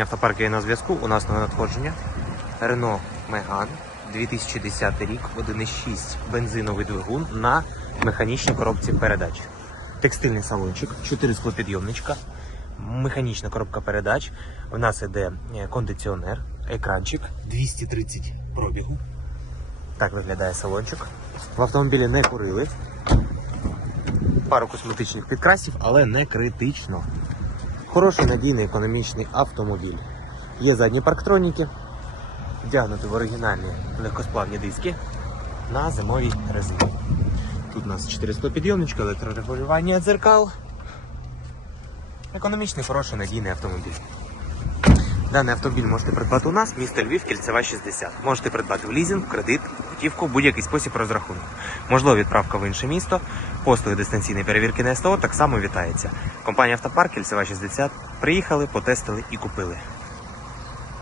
Автопарк є на зв'язку. У нас нове надходження. Renault Megane 2010 рік, 1,6 бензиновий двигун на механічній коробці передач. Текстильний салончик, 4 склопідйомничка, механічна коробка передач. В нас іде е, кондиціонер, екранчик, 230 пробігу. Так виглядає салончик. В автомобілі не курили. Пару косметичних підкрасів, але не критично. Хороший надійний економічний автомобіль. Є задні парктроніки, вдягнути в оригінальні легкосплавні диски на зимовій резині. Тут у нас 400 підйомничка, електрорегулювання дзеркал. Економічний, хороший, надійний автомобіль. Даний автомобіль можете придбати у нас, місто Львів, кільцева 60. Можете придбати в лізинг, кредит, готівку, будь-який спосіб розрахунку. Можливо, відправка в інше місто, послуги дистанційної перевірки на СТО так само вітається. Компанія Автопарк, кільцева 60. Приїхали, потестили і купили.